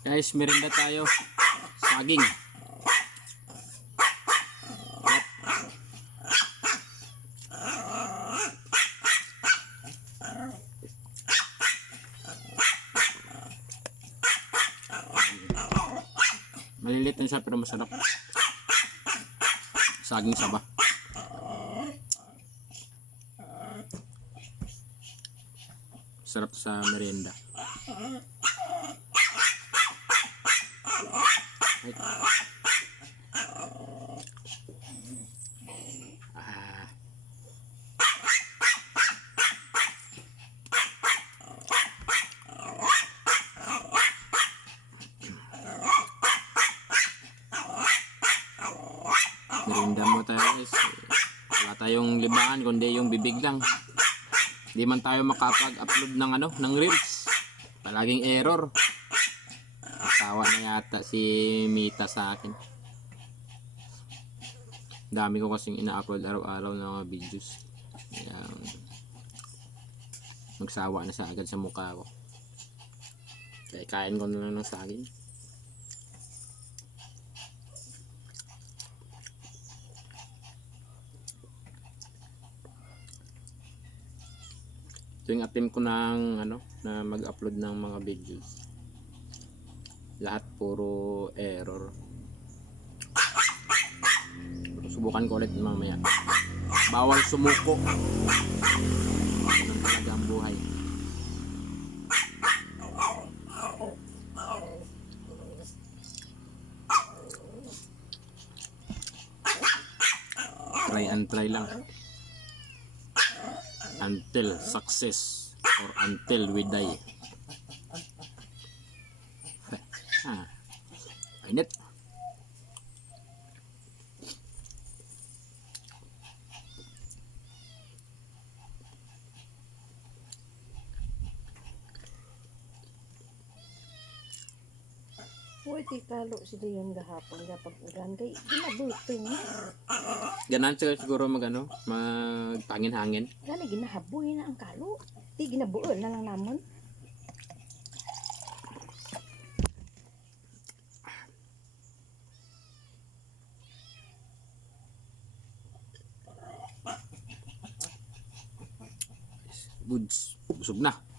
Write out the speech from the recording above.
Guys, merienda tayo. Saging. Malilit na siya pero masarap. Saging saba. Sarap sa merienda. Ay. Merienda mo tayo guys. Wala tayong libangan kundi yung bibig lang. Hindi man tayo makapag-upload ng ng reels. Palaging error. Tawa na yata si Mita sa akin. Dami ko kasing ina-upload araw-araw ng mga videos. Kaya magsawa na siya agad sa mukha ko. Kaya kain ko na lang ng saging. Ito yung attempt ko ng na mag-upload ng mga videos. Lahat puro error. Subukan ko ulit mamaya. Bawal sumuko. Ganun talaga ang buhay. Try and try lang. Until success or until we die. Init. Uy, tikalo sila yung gahapon kapag ulan kay ginabutin niya. Ganan siguro magtangin-hangin. Gani ginahaboy na ang kalo. Di ginabuol na lang namon. Goods. Busog na.